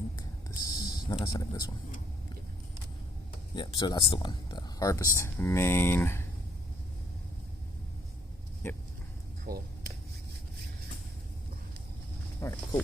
think this, no, that's not it, this one. Yep, so that's the one, the harvest main. Yep. Cool. All right, cool.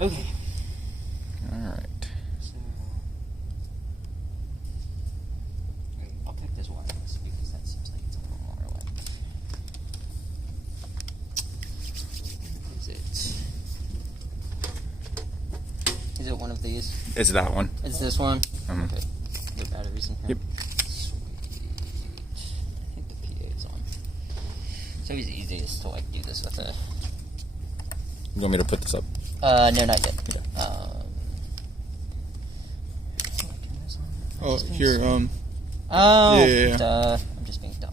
Okay. All right. So, I'll pick this wireless because that seems like it's a little more like. Is it one of these? It's that one. It's this one? Mhm. Okay. The batteries in here? Yep. Sweet. I think the PA is on. It's always easiest to like do this with a. You want me to put this up? No, not yet. Yeah. Oh, here, Oh, yeah. duh. I'm just being dumb.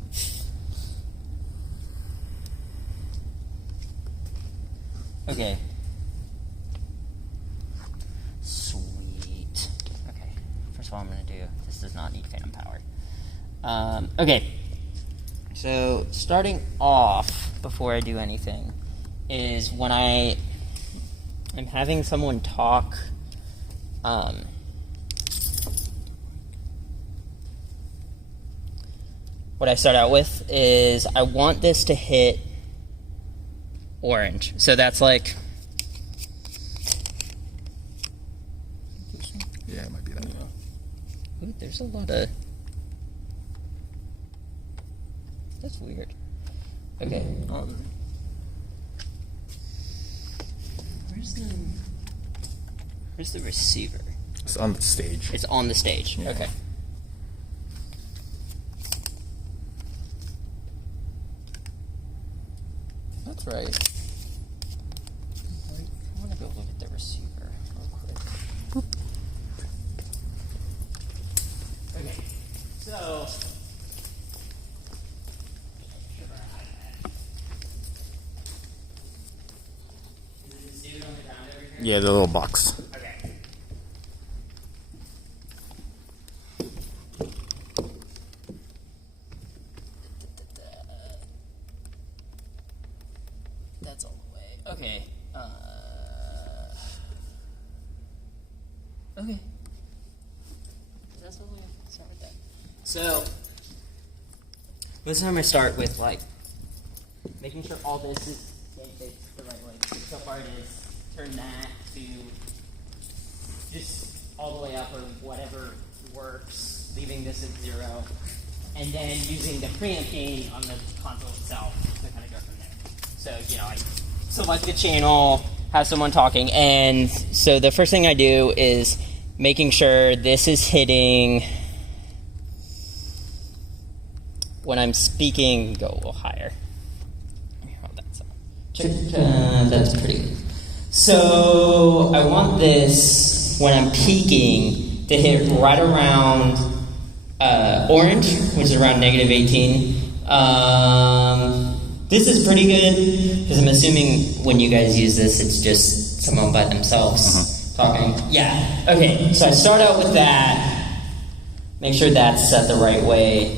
Okay. Sweet. Okay. First of all, I'm going to do, this does not need phantom power. Okay. So, starting off, before I do anything, is when I'm having someone talk, what I start out with is I want this to hit orange. So that's like, Yeah, it might be that one. ooh, there's a lot of, that's weird. Okay. Where's the receiver? It's on the stage. It's on the stage. Yeah. Okay. That's right. I want to go look at the receiver real quick. Okay. So. Is it just dude on the ground over here? Yeah, the little box. Okay. That's all the way. Okay. Okay. That's all we start with that. So, this time I start with like making sure all this is it's the right way. So far it is. Turn that to just all the way up or whatever works, leaving this at 0, and then using the preamp gain on the console itself to kind of go from there. So, I select the channel, have someone talking, and so the first thing I do is making sure this is hitting, when I'm speaking, go a little higher. How that's that's pretty good. So I want this, when I'm peaking, to hit right around orange, which is around -18. This is pretty good, because I'm assuming when you guys use this, it's just someone by themselves talking. Yeah, okay, so I start out with that, make sure that's set the right way,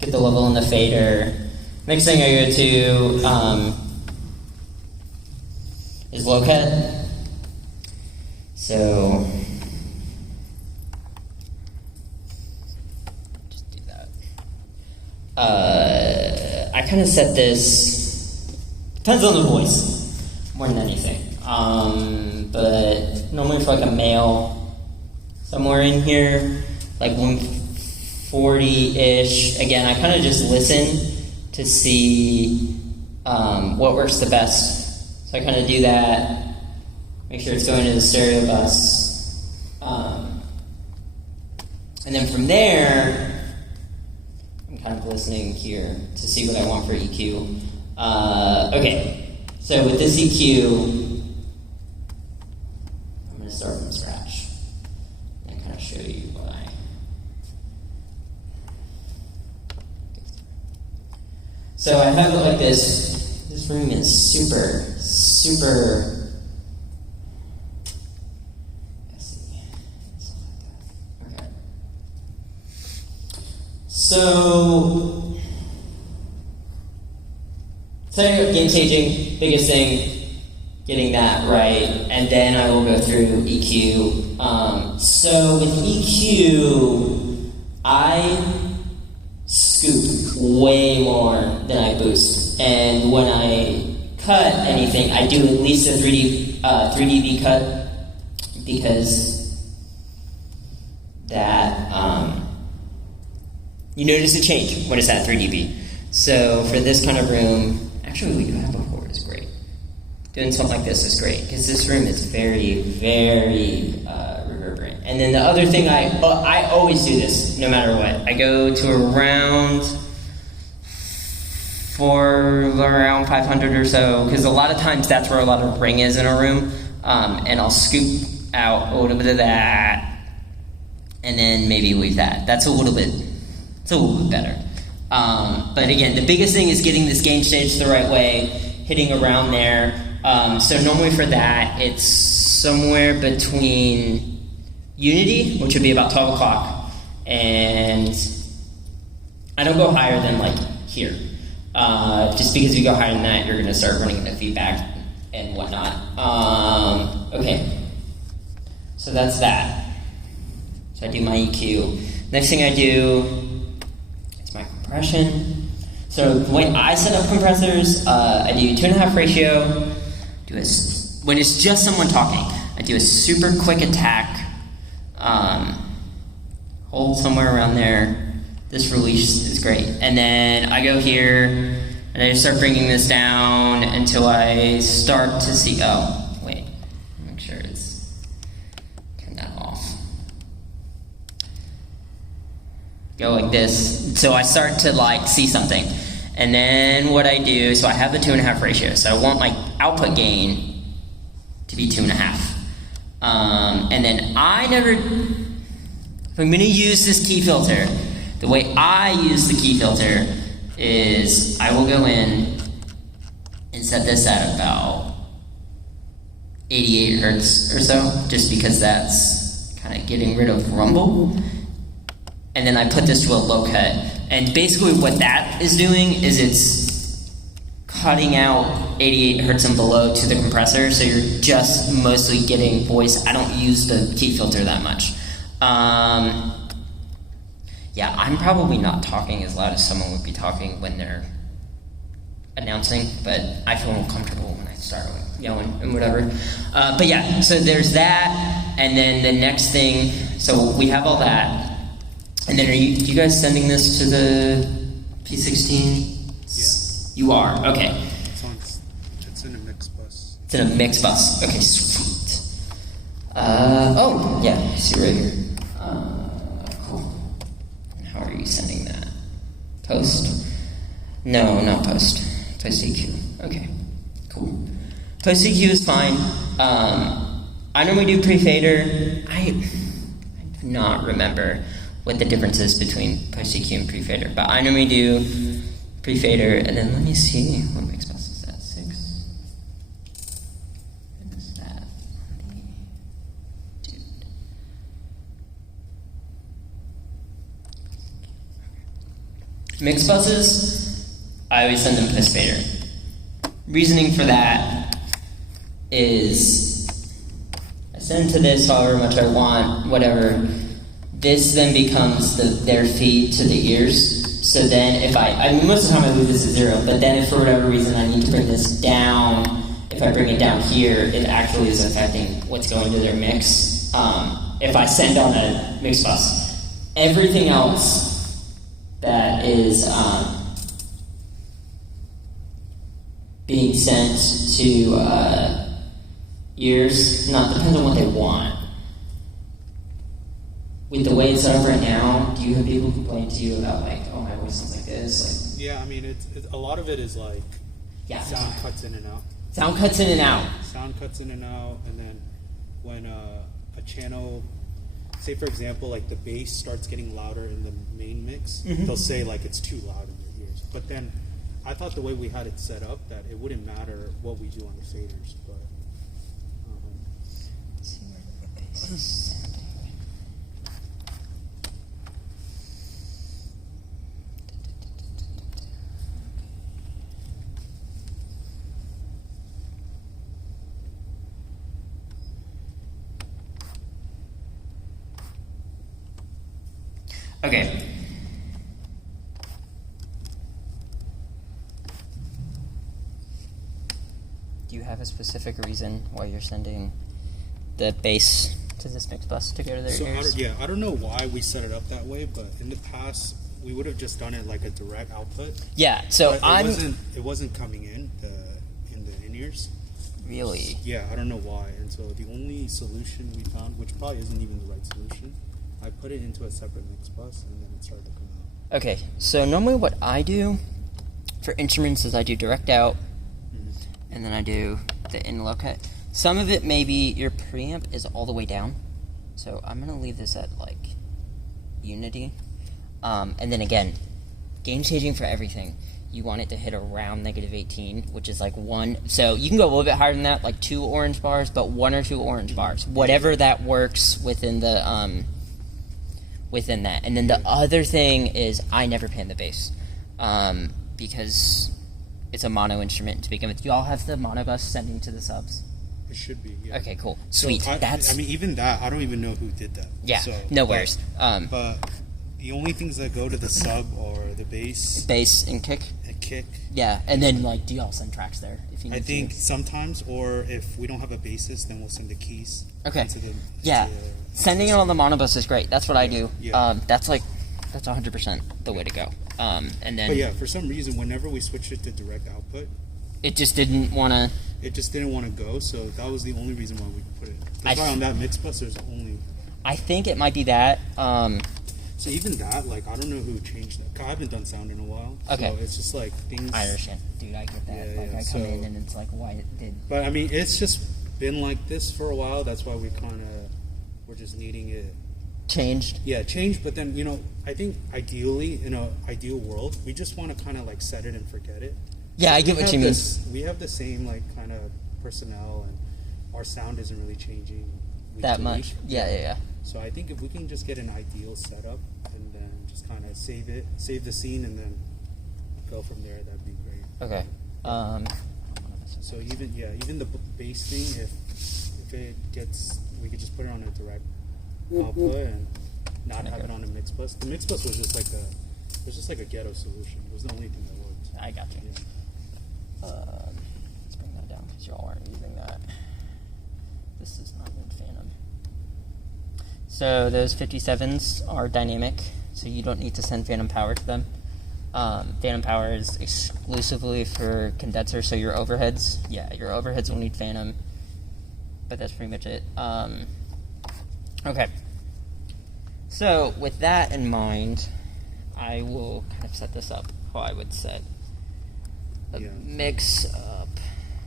get the level in the fader. Next thing I go to is low cut. So just do that. I kind of set this, depends on the voice more than anything. But normally for like a male, somewhere in here, like 140-ish. Again, I kind of just listen to see what works the best. So I kind of do that, make sure it's going to the stereo bus. And then from there, I'm kind of listening here to see what I want for EQ. Okay, so with this EQ, I'm going to start from scratch and kind of show you what I... So I have it like this. This room is super, super... Okay. So, setting up game staging, biggest thing, getting that right, and then I will go through EQ. So with EQ, I scoop way more than I boost, and when I cut anything, I do at least a 3dB cut, because that you notice a change when it's at 3dB. So for this kind of room, actually we do have before is great. Doing something like this is great because this room is very, very reverberant. And then the other thing, I always do this no matter what. I go to around 500 or so, because a lot of times that's where a lot of ring is in a room, and I'll scoop out a little bit of that, and then maybe leave that. It's a little bit better. But again, the biggest thing is getting this gain stage the right way, hitting around there. So normally for that, it's somewhere between Unity, which would be about 12 o'clock, and I don't go higher than like here. Just because if you go higher than that, you're going to start running into feedback and whatnot. Okay, so that's that. So I do my EQ. Next thing I do, my compression. So the way I set up compressors, I do 2.5 ratio. When it's just someone talking, I do a super quick attack. Hold somewhere around there. This release is great. And then I go here, and I start bringing this down until I start to see, oh, wait, make sure it's, turn that off. Go like this. So I start to like see something. And then what I do, so I have the 2.5 ratio. So I want my output gain to be 2.5. And then if I'm going to use this key filter, the way I use the key filter is I will go in and set this at about 88 hertz or so, just because that's kind of getting rid of rumble. And then I put this to a low cut. And basically what that is doing is it's cutting out 88 hertz and below to the compressor, so you're just mostly getting voice. I don't use the key filter that much. Yeah, I'm probably not talking as loud as someone would be talking when they're announcing, but I feel more comfortable when I start yelling and whatever. But yeah, so there's that, and then the next thing, so we have all that. And then are you guys sending this to the P16? Yeah. You are? Okay. It's in a mix bus. It's in a mix bus. Okay, sweet. Oh, yeah, I see right here. Cool. How are you sending that? Post? No, not post. Post EQ. Okay, cool. Post EQ is fine. I normally do pre-fader. I do not remember what the difference is between post EQ and pre-fader, but I normally do pre-fader, and then let me see what mix bus is that. 6. What is that? Dude. Mix buses, I always send them post fader. Reasoning for that is I send to this however much I want, whatever. This then becomes their feed to the ears. So then if I mean, most of the time I leave this at 0, but then if for whatever reason I need to bring this down, if I bring it down here, it actually is affecting what's going to their mix. If I send on a mix bus, everything else that is being sent to ears, depends on what they want. With the way it's set up right now, do you have people complain to you about like, oh, my voice sounds like this? Like, yeah, I mean, it's a lot of it is like Yeah. Sound cuts in and out. Sound cuts in and out. Sound cuts in and out, and then when a channel, say for example, like the bass starts getting louder in the main mix, they'll say like it's too loud in your ears. But then I thought the way we had it set up that it wouldn't matter what we do on the faders, but Let's see where the bass is sounding. Okay. Do you have a specific reason why you're sending the bass to this mix bus to go to their so ears? I don't know why we set it up that way, but in the past we would have just done it like a direct output. Yeah, so But it wasn't coming in the in-ears. Really? Yeah, I don't know why. And so the only solution we found, which probably isn't even the right solution, I put it into a separate mix bus and then it started to come out. Okay, so normally what I do for instruments is I do direct out, and then I do the in-low cut. Some of it maybe your preamp is all the way down, so I'm going to leave this at like unity. And then again, gain staging for everything. You want it to hit around -18, which is like 1. So you can go a little bit higher than that, like 2 orange bars, but 1 or 2 orange bars. Whatever that works within the within that. And then the other thing is I never pan the bass because it's a mono instrument to begin with. You all have the mono bus sending to the subs? It should be, yeah. Okay, cool. Sweet. So I mean, even that, I don't even know who did that. Yeah, So, no worries. But the only things that go to the sub are the bass, Bass and kick? and kick. Yeah, and then like do y'all send tracks there if you need I think to? sometimes, or if we don't have a bassist, then we'll send the keys. Okay. Into Yeah. Sending it on the monobus is great. That's what I do. Yeah. That's 100% the way to go. And then But yeah, for some reason, whenever we switched it to direct output, it just didn't want to. it just didn't want to go. So that was the only reason why we put it. That's I why th- on that mix bus, there's only. I think it might be that. So even that, like, I don't know who changed that. 'Cause I haven't done sound in a while. Okay. So it's just like things. I understand, dude. I get that. Yeah, like yeah, I come so- in and it's like, why it did? But I mean, it's just been like this for a while. That's why we're just needing it. Changed. Yeah, change. But then I think ideally, in an ideal world, we just want to kind of like set it and forget it. Yeah, I get We what have you mean. We have the same like kind of personnel, and our sound isn't really changing week That to much. week. Yeah. So I think if we can just get an ideal setup and then just kind of save the scene, and then go from there, that'd be great. Okay. So even the bass thing, if it gets, we could just put it on a direct output and not have it on a mix bus. The mix bus was just like a ghetto solution. It was the only thing that worked. I got you. Yeah. Let's bring that down because y'all aren't using that. This is not in Phantom. So those 57s are dynamic, so you don't need to send Phantom power to them. Phantom power is exclusively for condenser, so your overheads will need Phantom, but that's pretty much it. Okay. So with that in mind, I will kind of set this up how I would set a Yeah. mix up.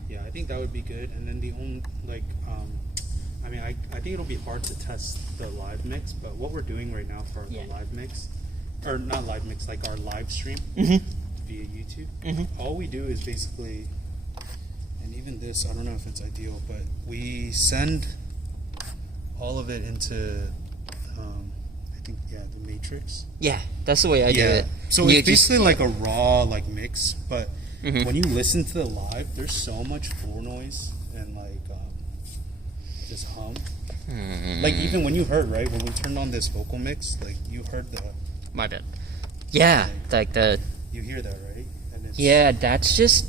Yeah, I think that would be good. And then the only I think it'll be hard to test the live mix, but what we're doing right now for Yeah. the live mix, or not live mix, like our live stream Mm-hmm. via YouTube, Mm-hmm. all we do is basically, and even this, I don't know if it's ideal, but we send all of it into, the matrix. Yeah, that's the way I do it. So You it's just- basically like a raw like mix, but Mhm. when you listen to the live, there's so much floor noise and like just hum. Like even when you heard, right, when we turned on this vocal mix, like you heard My bad. Yeah, like the you hear that, right? And it's, yeah, that's just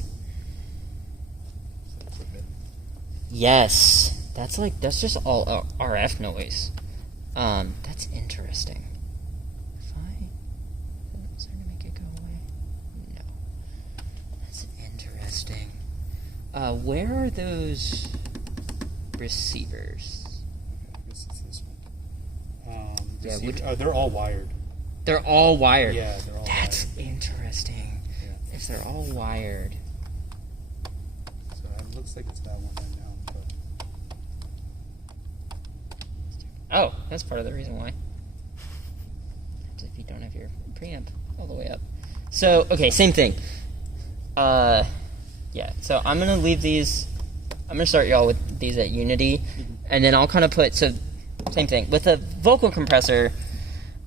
it's a bit- yes. That's just all RF noise. That's interesting. If I is there to make it go away? No. That's interesting. Where are those receivers? I guess it's this one. Yeah, they're all wired. They're all wired. Yeah, they're all That's wired. interesting. Yeah. If they're all wired, It looks like it's that one right now. But Oh, that's part of the reason why. If you don't have your preamp all the way up. So, okay, same thing. Yeah, so I'm going to leave these, I'm going to start y'all with these at Unity, and then I'll kind of put, so, same thing. With a vocal compressor,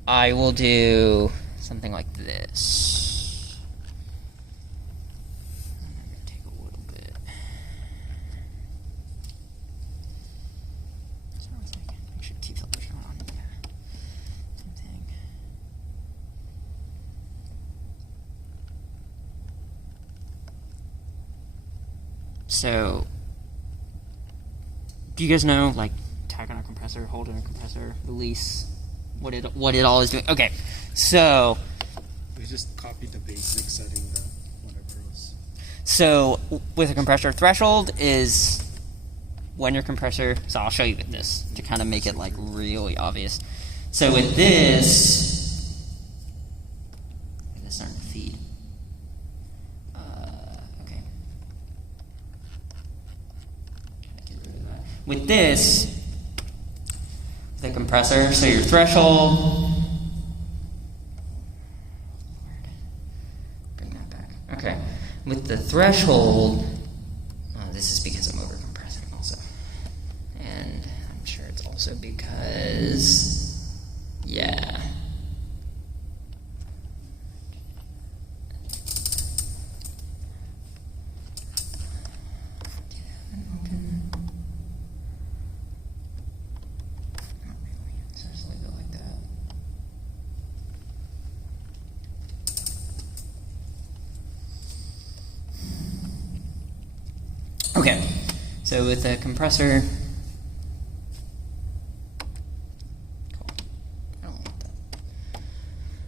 I will do something like this. I'm going to take a little bit. So, one second. Make sure T-filter's going on. Yeah. Same thing. So, do you guys know, like, tag on a compressor, hold on a compressor, release, what it all is doing? Okay, so we just copied the basic setting, the whatever else. So with a compressor, threshold is when your compressor. So I'll show you with this to kind of make it like really obvious. So with this, it's starting to feed. Okay. Get rid of that. With this, the compressor, so your threshold. Bring that back. Okay. With the threshold, this is because I'm overcompressing also. And I'm sure it's also because, yeah. Okay, so with the compressor,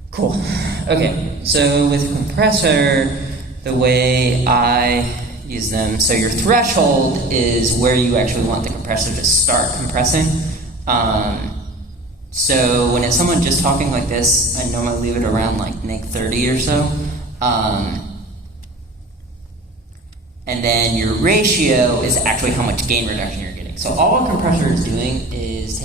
cool. Okay, so with a compressor, the way I use them, so your threshold is where you actually want the compressor to start compressing. So when it's someone just talking like this, I normally leave it around like neg 30 or so. And then your ratio is actually how much gain reduction you're getting. So all a compressor is doing is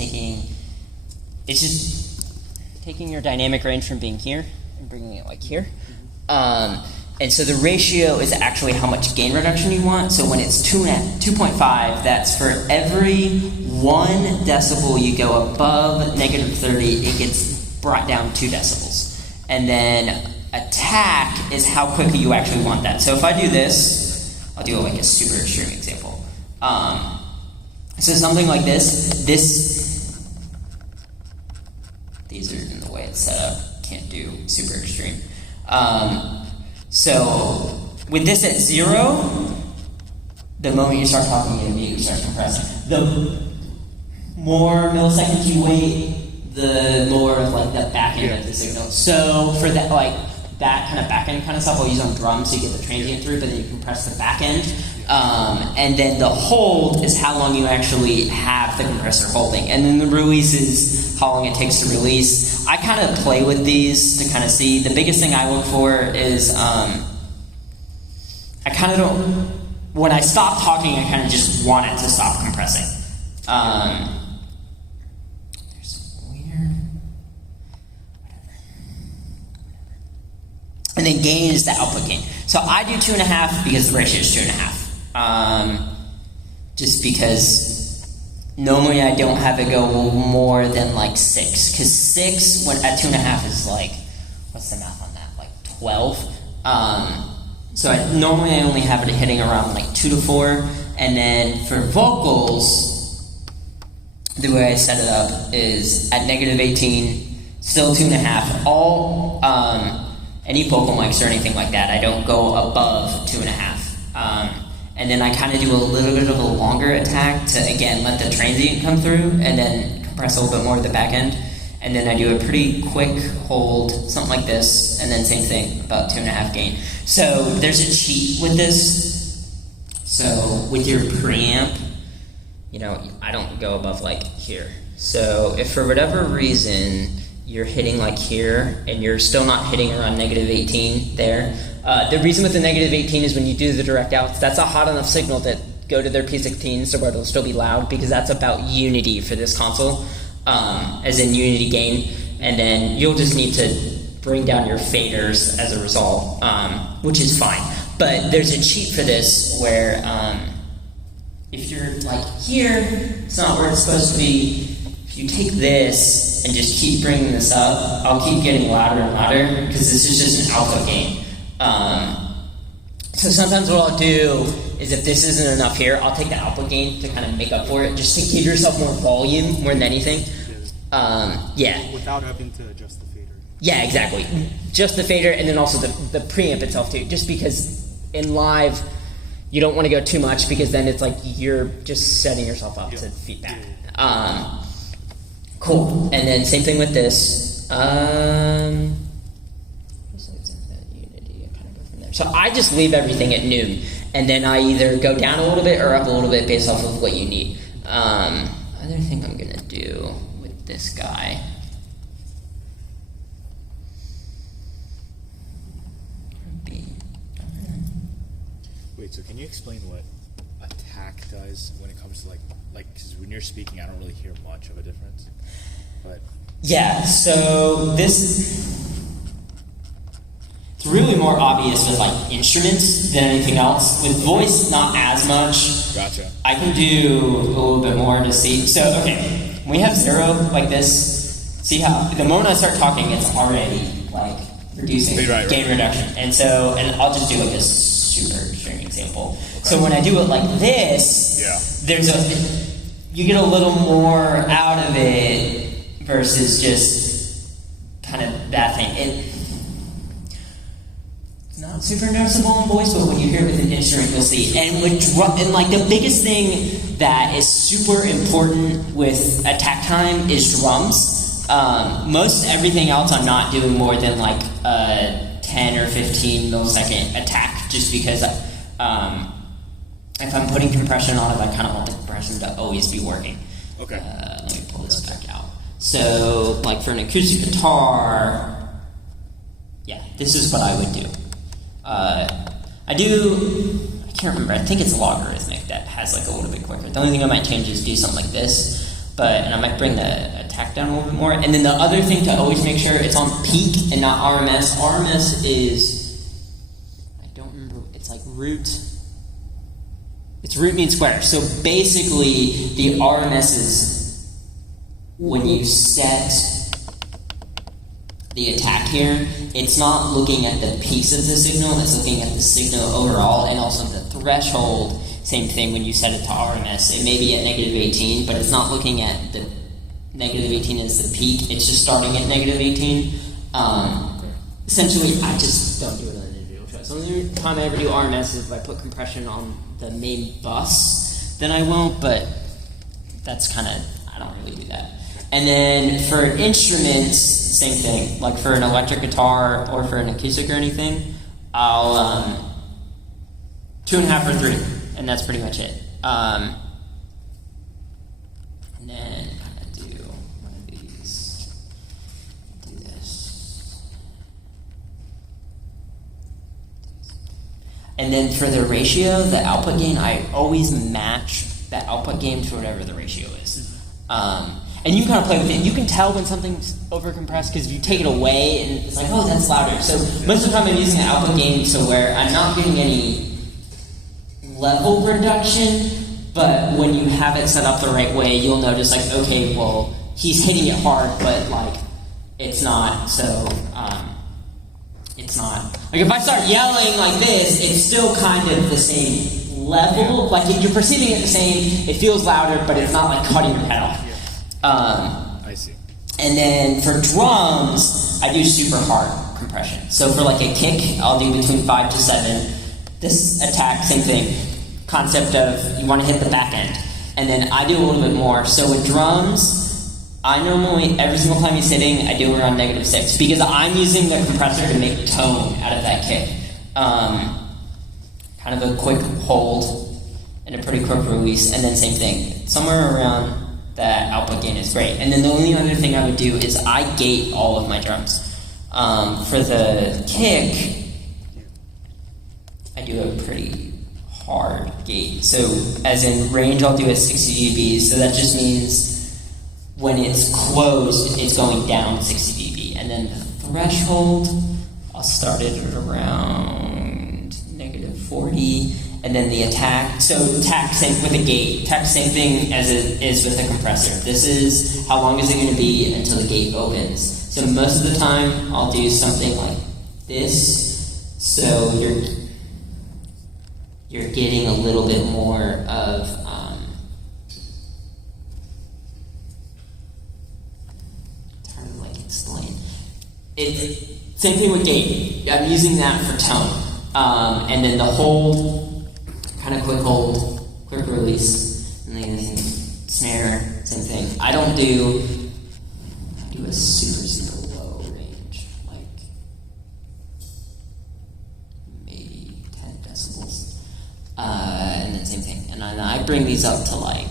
just taking your dynamic range from being here and bringing it like here. And so the ratio is actually how much gain reduction you want. So when it's 2.5, that's for every 1 decibel you go above negative 30, it gets brought down 2 decibels. And then attack is how quickly you actually want that. So if I do this, I'll do like a super extreme example. So something like this, these are in the way it's set up, can't do super extreme. So with this at 0, the moment you start talking, it immediately starts compressing. The more milliseconds you wait, the more of like the back end of the signal. So for that, like that kind of back end kind of stuff, I'll use on drums so you get the transient through, but then you compress the back end. And then the hold is how long you actually have the compressor holding. And then the release is how long it takes to release. I kind of play with these to kind of see. The biggest thing I look for is I kind of don't, when I stop talking, I kind of just want it to stop compressing. There's some weird, and then gain is the output gain. So I do 2.5 because the ratio is 2.5. Just because normally I don't have it go more than like 6. Because 6 when at 2.5 is like, what's the math on that? Like 12. So normally I only have it hitting around like 2 to 4. And then for vocals, the way I set it up is at negative 18, still 2.5. All any vocal mics or anything like that, I don't go above 2.5. And then I kind of do a little bit of a longer attack to, again, let the transient come through and then compress a little bit more at the back end. And then I do a pretty quick hold, something like this, and then same thing, about 2.5 gain. So there's a cheat with this. So with your preamp, you know, I don't go above like here. So if for whatever reason you're hitting like here and you're still not hitting around negative 18 there, the reason with the negative 18 is when you do the direct outs, that's a hot enough signal that go to their P16 so where it'll still be loud, because that's about unity for this console, as in unity gain, and then you'll just need to bring down your faders as a result, which is fine. But there's a cheat for this where if you're like here, it's not where it's supposed to be. If you take this and just keep bringing this up, I'll keep getting louder and louder because this is just an output gain. So sometimes what I'll do is if this isn't enough here, I'll take the output gain to kind of make up for it, just to give yourself more volume more than anything. Yeah. Without having to adjust the fader. Yeah, exactly. Just the fader, and then also the preamp itself too, just because in live, you don't want to go too much because then it's like you're just setting yourself up to feedback. Cool. And then same thing with this. So I just leave everything at noon, and then I either go down a little bit or up a little bit based off of what you need. Other thing I'm gonna do with this guy. Wait, so can you explain what attack does when it comes to like, because when you're speaking, I don't really hear much of a difference. But yeah, so this. It's really more obvious with like instruments than anything else. With voice, not as much. Gotcha. I can do a little bit more to see. So, okay, when we have 0 like this, see how the moment I start talking, it's already like reducing, gain reduction. And so, and I'll just do like a super extreme example. Okay. So when I do it like this, there's you get a little more out of it versus just kind of that thing. It's not super noticeable in voice, but when you hear it with an instrument, you'll see. And and like the biggest thing that is super important with attack time is drums. Most everything else I'm not doing more than like a 10 or 15 millisecond attack, just because if I'm putting compression on it, I kind of want the compression to always be working. Okay. Let me pull this back out. So, like for an acoustic guitar, yeah, this is what I would do. I can't remember, I think it's logarithmic that has like a little bit quicker. The only thing I might change is do something like this, and I might bring the attack down a little bit more. And then the other thing to always make sure it's on peak and not RMS. RMS is, I don't remember, it's like root. It's root mean square. So basically, the RMS is when you set the attack here, it's not looking at the piece of the signal, it's looking at the signal overall, and also the threshold, same thing when you set it to RMS. It may be at negative 18, but it's not looking at the negative 18 as the peak, it's just starting at negative 18. Essentially, I just don't do it on an individual choice. The only time I ever do RMS is if I put compression on the main bus, then I won't, but that's kind of, I don't really do that. And then for instruments, same thing. Like for an electric guitar or for an acoustic or anything, I'll 2.5 or 3, and that's pretty much it. And then kind of do one of these. Do this. And then for the ratio, the output gain, I always match that output gain to whatever the ratio is. And you can kind of play with it. You can tell when something's overcompressed because you take it away and it's like, oh, that's louder. So most of the time I'm using the output gain so where I'm not getting any level reduction, but when you have it set up the right way, you'll notice like, okay, well, he's hitting it hard, but like, it's not, so, it's not. Like if I start yelling like this, it's still kind of the same level. Like you're perceiving it the same, it feels louder, but it's not like cutting your head off. I see. And then for drums, I do super hard compression. So for like a kick, I'll do between 5 to 7. This attack, same thing. Concept of you want to hit the back end. And then I do a little bit more. So with drums, I normally, every single time he's hitting, I do around negative 6. Because I'm using the compressor to make tone out of that kick. Kind of a quick hold and a pretty quick release. And then same thing. Somewhere around that output gain is great. And then the only other thing I would do is I gate all of my drums. For the kick, I do a pretty hard gate. So as in range, I'll do at 60 dB. So that just means when it's closed, it's going down 60 dB. And then the threshold, I'll start it at around -40. And then the attack, so attack same with a gate. Attack same thing as it is with a compressor. This is how long is it going to be until the gate opens. So most of the time, I'll do something like this. So you're getting a little bit more of trying to like explain. Same thing with gate. I'm using that for tone, and then the hold. Kind of quick hold, quick release, and then snare, same thing. I do a super low range, like maybe 10 decibels, and then same thing. And I bring these up to like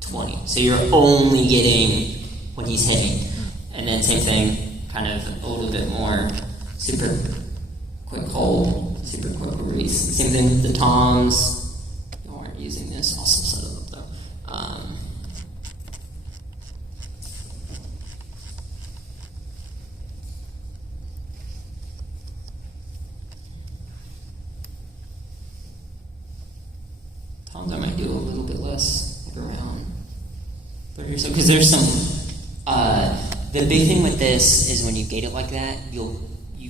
20. So you're only getting when he's hitting, and then same thing, kind of a little bit more super quick hold. Super quick release. Same thing with the toms. You aren't using this. I'll still set it up though. Toms I might do a little bit less, like around 30 or so, because there's some. The big thing with this is when you gate it like that, you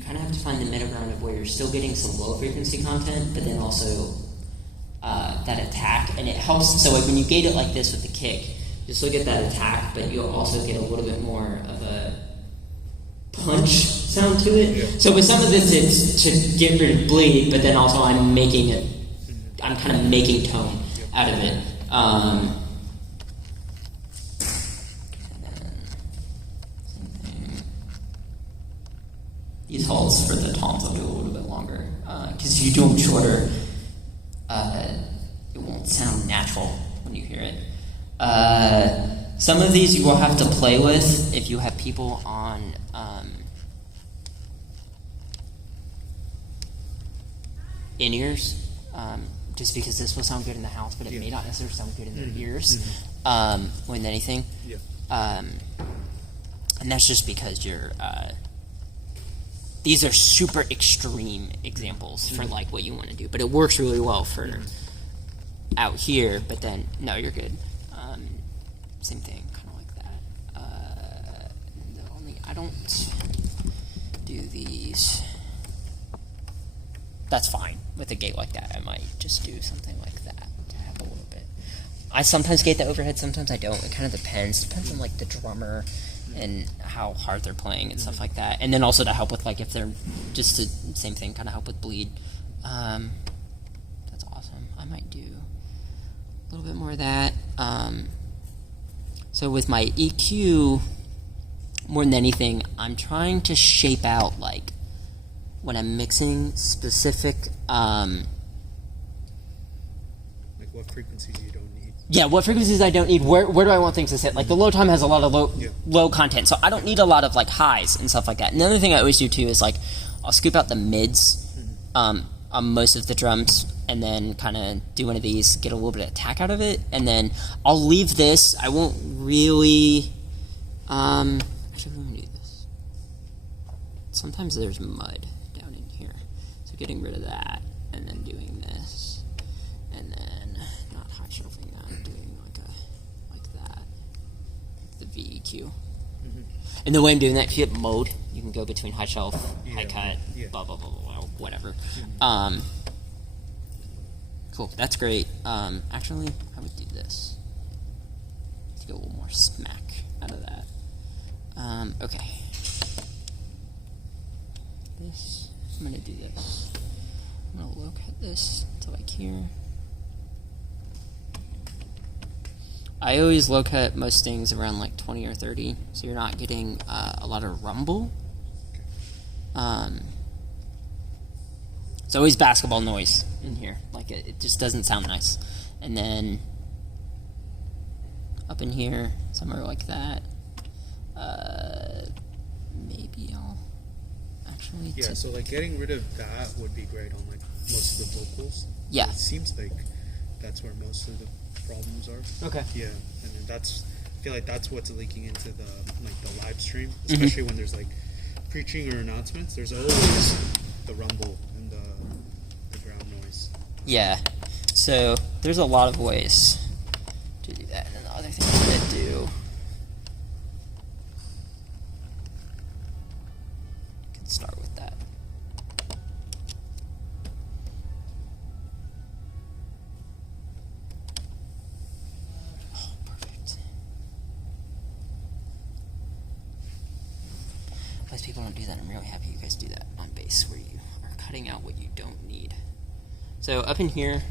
kind of have to find the middle ground of where you're still getting some low frequency content, but then also that attack, and it helps. So like when you gate it like this with the kick, just look at that attack, but you'll also get a little bit more of a punch sound to it. Yeah. So with some of this, it's to get rid of bleed, but then also I'm kind of making tone out of it. These holds for the toms I'll do a little bit longer, because if you do them shorter, it won't sound natural when you hear it. Some of these you will have to play with if you have people on in-ears, just because this will sound good in the house, but it may not necessarily sound good in their ears more than anything. Yeah. And that's just because you're... these are super extreme examples for like what you want to do, but it works really well for out here. But then no, you're good. Same thing, kind of like that. I don't do these. That's fine with a gate like that. I might just do something like that to have a little bit. I sometimes gate the overhead, sometimes I don't. It kind of depends. Depends on like the drummer and how hard they're playing and stuff like that. And then also to help with like if they're just the same thing, kind of help with bleed. That's awesome. I might do a little bit more of that. So with my EQ, more than anything, I'm trying to shape out like when I'm mixing specific. Like what frequencies you don't need. Yeah, what frequencies I don't need. Where do I want things to sit? Like the low time has a lot of low content, so I don't need a lot of like highs and stuff like that. And the other thing I always do too is like I'll scoop out the mids on most of the drums, and then kind of do one of these, get a little bit of attack out of it, and then I'll leave this. I won't really. Actually, let me do this. Sometimes there's mud down in here, so getting rid of that, and then doing this, and then not high shelving that, doing like that, the VEQ. And the way I'm doing that, if you hit mode, you can go between high shelf, high cut, blah blah blah blah, whatever. Cool, that's great. Actually, I would do this to get a little more smack out of that. Okay. This, I'm gonna do this. I'm gonna locate this to like here. I always low cut most things around like 20 or 30, so you're not getting a lot of rumble. It's always basketball noise in here, like it just doesn't sound nice. And then up in here, somewhere like that, maybe I'll actually... Yeah, so like getting rid of that would be great on like most vocals. Yeah. It seems like that's where most of the problems are. Okay. Yeah, and then I feel like that's what's leaking into the live stream, Mm-hmm. especially when there's like preaching or announcements. There's always the rumble and the ground noise. Yeah. So there's a lot of ways to do that. And then the other thing I'm going to do, I can start with that. Oh, perfect. Most people don't do that. I'm really happy you guys do that on bass, where you are cutting out what you don't need. So up in here,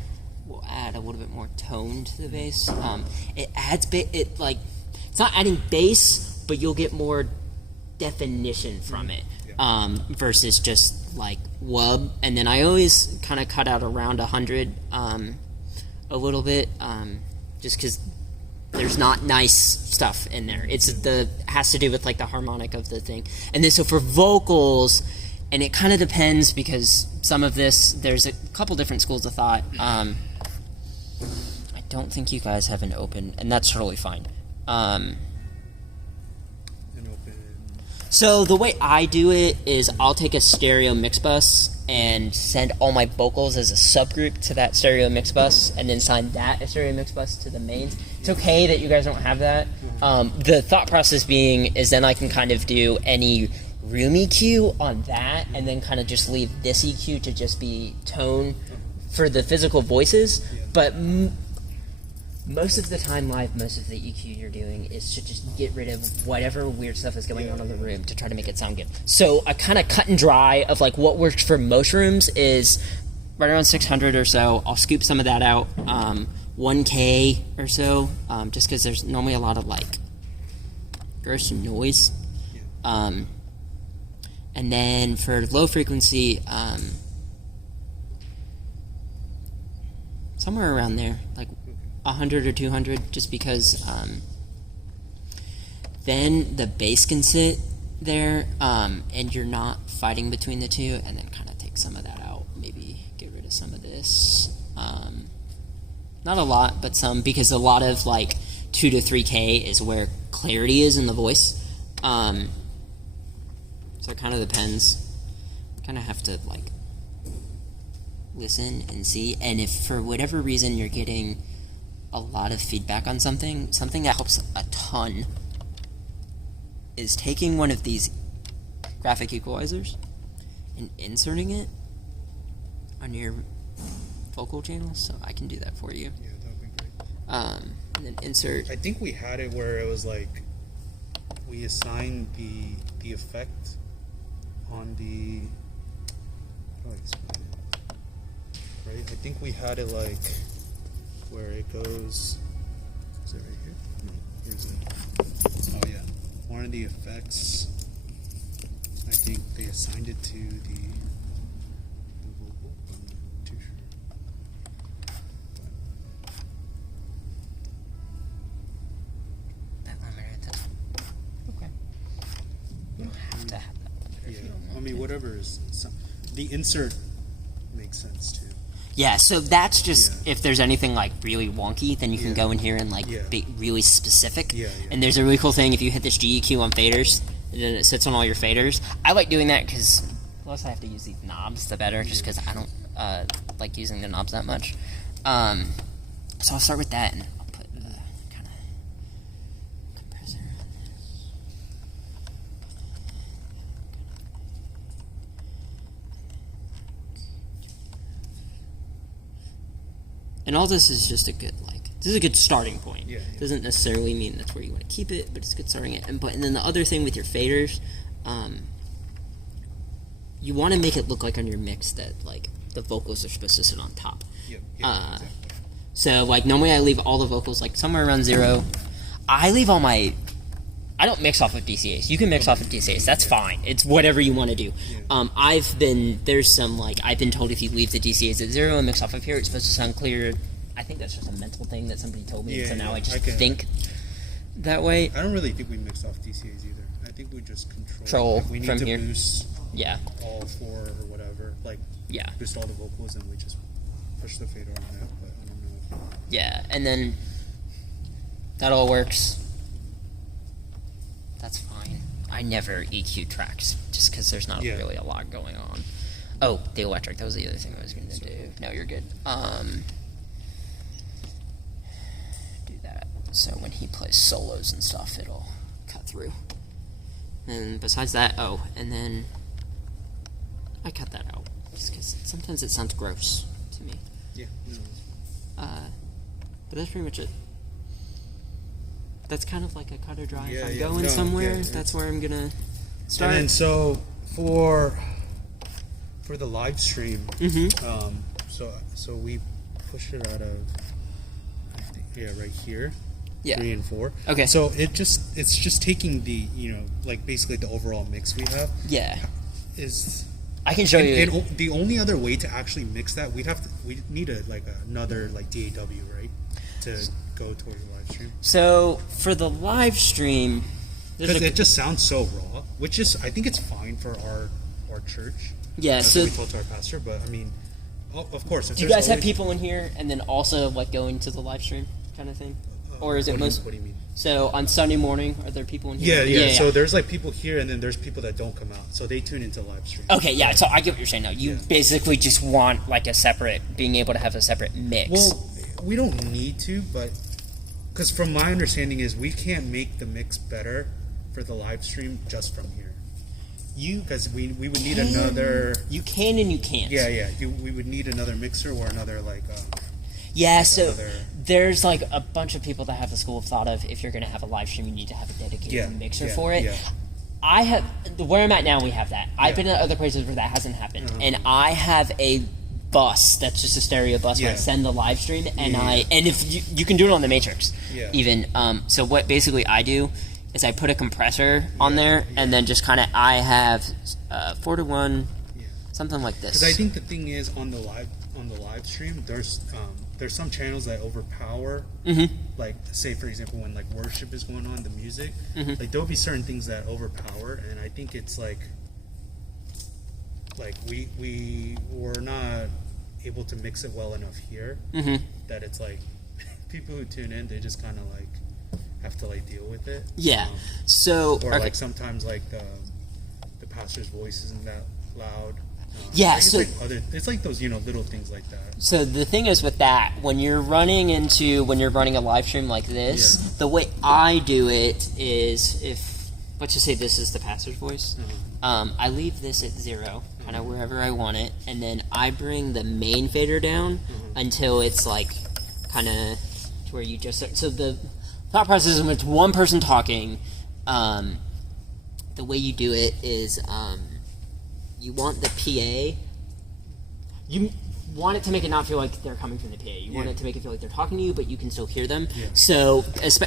we'll add a little bit more tone to the bass. It adds it's not adding bass, but you'll get more definition from it versus just like wub. And then I always kind of cut out around 100 a little bit, just because there's not nice stuff in there. Has to do with like the harmonic of the thing. And then so for vocals, and it kind of depends, because some of this, there's a couple different schools of thought. I don't think you guys have an open, and that's totally fine. An open. So the way I do it is I'll take a stereo mix bus and send all my vocals as a subgroup to that stereo mix bus, and then assign that a stereo mix bus to the mains. It's okay that you guys don't have that. The thought process being is then I can kind of do any room EQ on that, and then kind of just leave this EQ to just be tone for the physical voices. But most of the time live, most of the EQ you're doing is to just get rid of whatever weird stuff is going on in the room to try to make it sound good. So a kind of cut and dry of like what works for most rooms is right around 600 or so. I'll scoop some of that out, 1K or so, just because there's normally a lot of like gross noise. And then for low frequency, somewhere around there, like 100 or 200, just because then the bass can sit there, and you're not fighting between the two, and then kind of take some of that out, maybe get rid of some of this. Not a lot, but some, because a lot of like 2 to 3K is where clarity is in the voice. So it kind of depends. You kind of have to like listen and see. And if for whatever reason you're getting a lot of feedback on something that helps a ton is taking one of these graphic equalizers and inserting it on your vocal channels. So I can do that for you. Yeah, that would be great. And then insert. I think we had it where it was like we assigned the effect on the. How do I explain it? Right? I think we had it like where it goes. Is it right here? No, here's it. Oh yeah, one of the effects. I think they assigned it to the vocal. I'm not too sure. That limiter. Okay. You don't have to have that limiter if you don't want I mean, to. whatever is the insert makes sense too. Yeah, so that's just Yeah. if there's anything like really wonky, then you can Yeah. go in here and like Yeah. be really specific. Yeah, yeah. And there's a really cool thing if you hit this GEQ on faders, and then it sits on all your faders. I like doing that because the less I have to use these knobs, the better. Just because I don't like using the knobs that much. So I'll start with that, and I'll put kind of compressor on this. And all this is just a good this is a good starting point. Yeah, yeah. Doesn't necessarily mean that's where you want to keep it, but it's a good starting it. And then the other thing with your faders, you want to make it look like on your mix that like the vocals are supposed to sit on top. Yep. Exactly. So like normally I leave all the vocals like somewhere around 0. I don't mix off of DCAs. You can mix off of DCAs. That's fine. It's whatever you want to do. Yeah. I've been told if you leave the DCAs at 0 and mix off of here, it's supposed to sound clearer. I think that's just a mental thing that somebody told me, Yeah, so now yeah, I just I can- think that way. I don't really think we mixed off DCAs either. I think we just Control If we need from to here. boost Yeah, all 4 or whatever, like yeah. boost all the vocals, and we just push the fader on that, but I don't know. Yeah, and then that all works. That's fine. I never EQ tracks just because there's not really a lot going on. Oh, the electric. That was the other thing I was going to do. No, you're good. Do that. So when he plays solos and stuff, it'll cut through. And besides that, and then I cut that out just because sometimes it sounds gross to me. Yeah. No. But that's pretty much it. That's kind of like a cut or dry. If I'm Yeah, going no, somewhere, yeah, that's where I'm gonna start. And then so for the live stream, so we push it out of right here. Yeah. 3 and 4. Okay. So it's just taking the like basically the overall mix we have Yeah. is. I can show you. And the only other way to actually mix that we need another like DAW, right, to go toward the live stream. So for the live stream, Because it just sounds so raw, which is I think it's fine for our church. Yeah. That's So what we told to our pastor, but I mean, of course. If do you there's guys have always- people in here and then also like going to the live stream kind of thing, or is it What do you mean? So on Sunday morning, are there people in here? Yeah. So there's like people here, and then there's people that don't come out, so they tune into live stream. Okay, yeah. So I get what you're saying now. You basically just want like a separate, being able to have a separate mix. Well, we don't need to, but because from my understanding is we can't make the mix better for the live stream just from here. Because we would need another. You can and you can't. Yeah. We would need another mixer or another like. Yeah, so another- there's like a bunch of people that have the school of thought of if you're going to have a live stream, you need to have a dedicated mixer for it. Yeah. I have, where I'm at now, we have that. I've been at other places where that hasn't happened. And I have a bus that's just a stereo bus where I send the live stream, and and if you can do it on the Matrix, even. So what basically I do is I put a compressor on there, and then just kind of, I have 4-to-1, something like this. Because I think the thing is on the live stream, there's some channels that overpower. Like say for example when like worship is going on, the music, like there'll be certain things that overpower, and I think it's like we were not able to mix it well enough here that it's like people who tune in, they just kind of like have to like deal with it. Yeah. So or like sometimes like the pastor's voice isn't that loud. Yeah, it's so it's like those little things like that. So the thing is with that, when you're running a live stream like this, the way I do it is, if let's just say this is the pastor's voice, I leave this at 0, kind of wherever I want it, and then I bring the main fader down until it's like kind of to where you just. So the thought process is when it's one person talking, the way you do it is. You want the PA. You want it to make it not feel like they're coming from the PA. You want it to make it feel like they're talking to you, but you can still hear them. Yeah. So,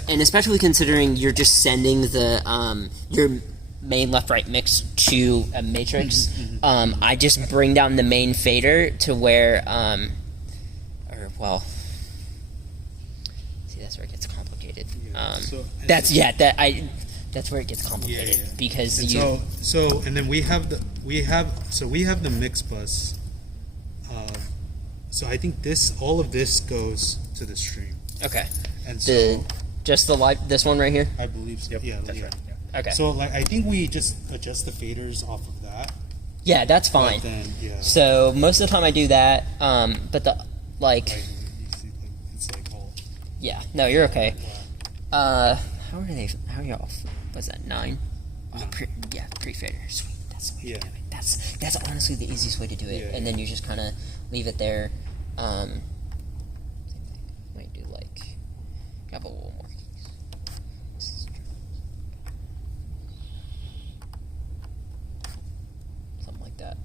and especially considering you're just sending the your main left-right mix to a matrix, I just bring down the main fader to where, see, that's where it gets complicated. That's where it gets complicated because and and then we have the mix bus. So I think all of this goes to the stream. Okay. And so just the live, this one right here. I believe so. Yep, Yeah, that's right. Yeah. Okay. So like I think we just adjust the faders off of that. Yeah, that's fine. But then So most of the time I do that, but the like. It's like all. Yeah. No, you're okay. How are y'all? Was that 9? Oh, pre-fader. Sweet. That's the way to do it. That's honestly the easiest way to do it. And then you just kind of leave it there. Same thing. Might do like a couple more keys. Something like that.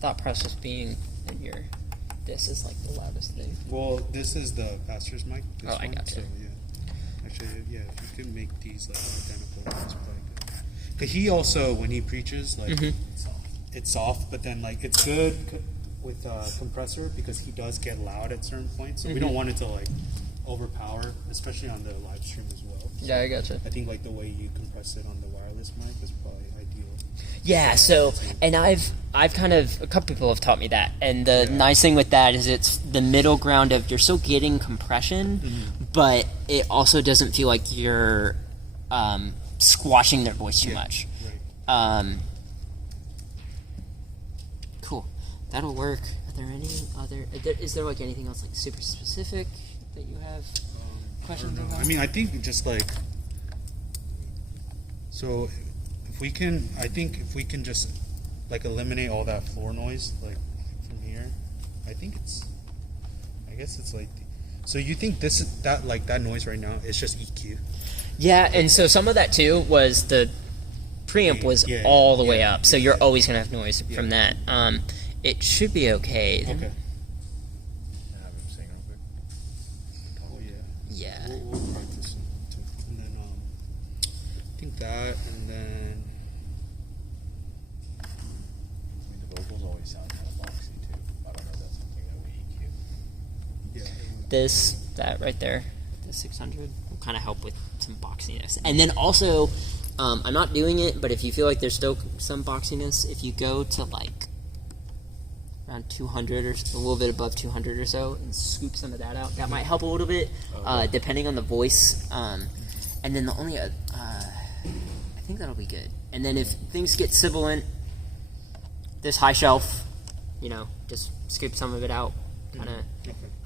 Thought process being in your. This is like the loudest thing. Well, this is the pastor's mic. This I one, got you. So, actually, if you could make these like identical, that's probably good. Because he also, when he preaches, like it's soft, but then like it's good with compressor because he does get loud at certain points. So we don't want it to like overpower, especially on the live stream as well. So Yeah, I gotcha. I think like the way you compress it on the wireless mic is probably ideal. Yeah, so, and I've kind of, a couple people have taught me that, and the nice thing with that is it's the middle ground of you're still getting compression, but it also doesn't feel like you're squashing their voice too much. Right. Cool, that'll work. Are there any other, is there like anything else like super specific that you have questions I don't know. about? I mean, I think just like, so if we can, I think if we can just like eliminate all that floor noise like from here, I think I guess it's like, so you think that noise right now is just EQ? Yeah, and so some of that too was the preamp was all the way up, so you're always gonna have noise from that. It should be okay. Okay. Have him sing real quick. Oh yeah. Yeah. We'll practice too. And then I think that, and then I mean, the vocals always sound kind of boxy too. I don't know if that's something that we EQ. yeah. That right there, the 600 will kind of help with some boxiness. And then also, I'm not doing it, but if you feel like there's still some boxiness, if you go to like around 200 or a little bit above 200 or so and scoop some of that out, that might help a little bit, depending on the voice. And then the only I think that'll be good. And then if things get sibilant, this high shelf, just scoop some of it out, kind of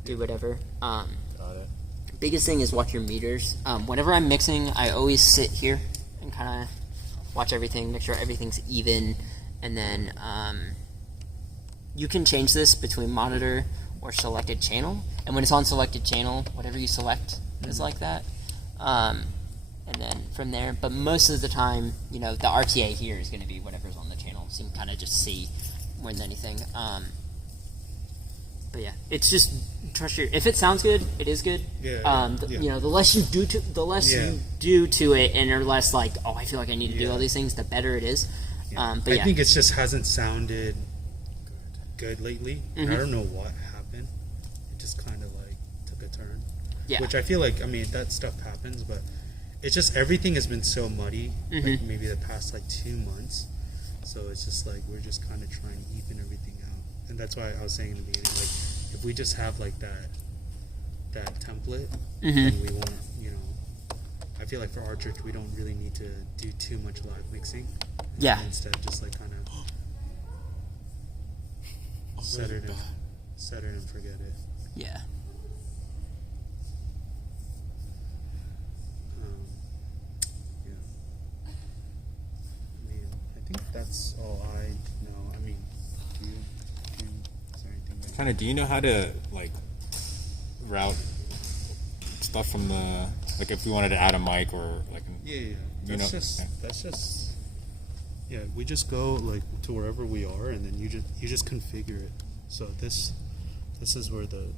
do whatever. Got it. Biggest thing is watch your meters. Whenever I'm mixing, I always sit here and kind of watch everything, make sure everything's even, and then you can change this between monitor or selected channel. And when it's on selected channel, whatever you select is like that. And then from there, but most of the time, the RTA here is going to be whatever's on the channel, so you can kind of just see more than anything. But yeah, it's just trust your. If it sounds good, it is good. The less you do you do to it, and are less like, oh, I feel like I need to do all these things, the better it is. But I think it just hasn't sounded good lately. I don't know what happened. It just kind of like took a turn. Yeah. Which I feel like, I mean, that stuff happens, but it's just everything has been so muddy. Like maybe the past like 2 months. So it's just like we're just kind of trying to even everything out. And that's why I was saying in the beginning, like, if we just have like that template, then we won't, I feel like for our church we don't really need to do too much live mixing. Yeah. Instead, just like kind of set it and forget it. Yeah. Yeah. I mean, I think that's all I know. I mean, is there anything that Kind of, do you know how to like route stuff from the, like if we wanted to add a mic or like That's just we just go like to wherever we are, and then you just configure it. So this is where the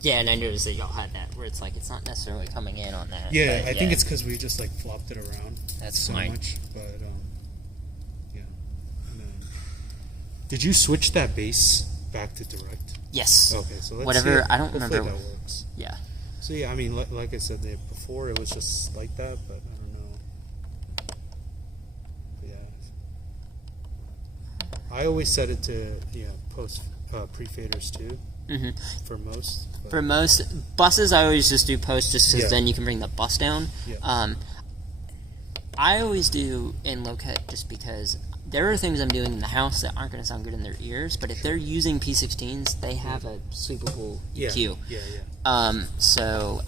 Yeah, and I noticed that y'all had that where it's like it's not necessarily coming in on that. yeah, but I think it's because we just like flopped it around That's so fine. much. But yeah. And then, did you switch that bass back to direct? Yes. Okay, so let's Whatever. see. I don't Hopefully remember. that works. Yeah. So yeah, I mean, like I said before, it was just like that, but I don't know. But yeah, I always set it to post pre-faders too. For most. But For most buses, I always just do post just because Yeah. then you can bring the bus down. Yeah. I always do in low cut just because there are things I'm doing in the house that aren't going to sound good in their ears, but if they're using P16s, they have a sweepable EQ. Yeah. So,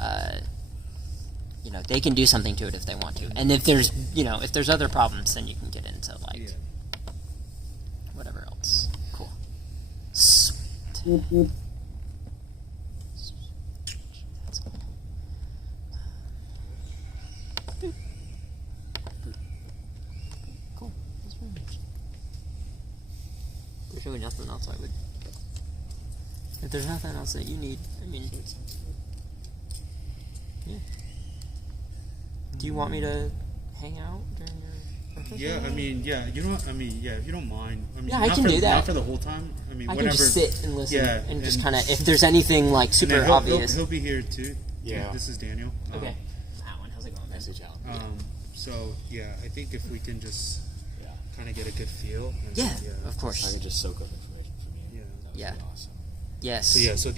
they can do something to it if they want to. And if there's other problems, then you can get into like whatever else. Cool. Sweet. That's all. Cool. That's very nice. There's really nothing else I would. If there's nothing else that you need, I mean. Yeah. Do you want me to hang out during your breakfast? Yeah, I mean, if you don't mind. I mean, Yeah, I not can for, do that. Not for the whole time. I mean, I whenever. can just sit and listen and just kind of, if and there's anything like then super he'll, obvious. He'll be here too. Yeah. This is Daniel. Okay. Alan, how's it going, man? Message out. So yeah, I think if we can just kind of get a good feel. And Yeah, then, of course. I could just soak up information from you. Yeah. That would Yeah. be awesome. Yes. So yeah, so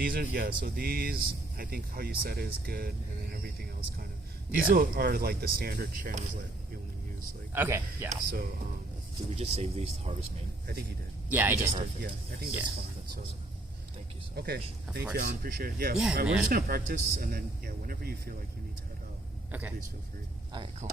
these I think how you said is good, and then everything else kind of these Yeah. are like the standard channels that we only use. Like Okay. Yeah. so, Did we just save these to Harvest Main? I think you did. Yeah, I did. Yeah, I think that's Yeah. fine. So Thank you so much. okay, Of thank course. you, Alan. Appreciate it. Yeah, Yeah, we're man. just gonna practice, and then whenever you feel like you need to head out, Okay. please feel free. All right. Cool.